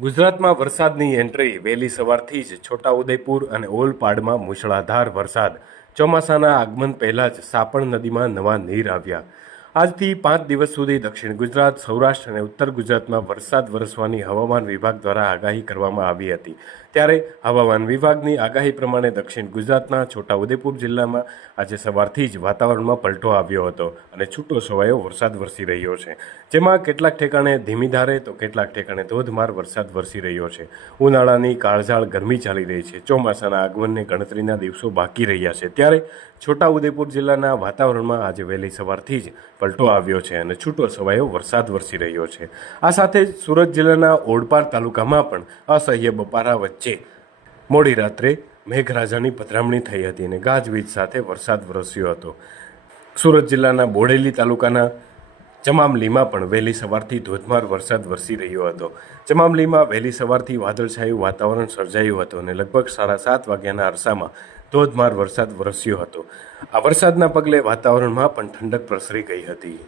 ગુજરાતમાં વરસાદની એન્ટ્રી વહેલી સવારથી જ છોટાઉદેપુર અને ઓલપાડમાં મુશળાધાર વરસાદ. ચોમાસાના આગમન પહેલાં જ સાપણ નદીમાં નવા નીર આવ્યા. આજથી પાંચ દિવસ સુધી દક્ષિણ ગુજરાત, સૌરાષ્ટ્ર અને ઉત્તર ગુજરાતમાં વરસાદ વરસવાની હવામાન વિભાગ દ્વારા આગાહી કરવામાં આવી હતી. ત્યારે હવામાન વિભાગની આગાહી પ્રમાણે દક્ષિણ ગુજરાતના છોટાઉદેપુર જિલ્લામાં આજે સવારથી જ વાતાવરણમાં પલટો આવ્યો હતો અને છૂટો છવાયો વરસાદ વરસી રહ્યો છે. જેમાં કેટલાક ઠેકાણે ધીમી ધારે, તો કેટલાક ઠેકાણે ધોધમાર વરસાદ વરસી રહ્યો છે. ઉનાળાની કાળઝાળ ગરમી ચાલી રહી છે. ચોમાસાના આગમનને ગણતરીના દિવસો બાકી રહ્યા છે. ત્યારે છોટાઉદેપુર જિલ્લાના વાતાવરણમાં આજે વહેલી સવારથી જ પલટો આવ્યો છે અને છૂટો છવાયો વરસાદ વરસી રહ્યો છે. આ સાથે જ સુરત જિલ્લાના ઓડપાર તાલુકામાં પણ અસહ્ય બપારા વચ્ચે મોડી રાત્રે મેઘરાજાની પધરામણી થઈ હતી અને ગાજવીજ સાથે વરસાદ વરસ્યો હતો. સુરત જિલ્લાના બોડેલી તાલુકાના જમામલીમાં પણ વહેલી સવારથી ધોધમાર વરસાદ વરસી રહ્યો હતો. જમામલીમાં વહેલી સવારથી વાદળછાયું વાતાવરણ સર્જાયું હતું અને લગભગ સાડા સાત વાગ્યાના અરસામાં ધોધમાર વરસાદ વરસ્યો હતો. આ વરસાદના પગલે વાતાવરણમાં પણ ઠંડક પ્રસરી ગઈ હતી.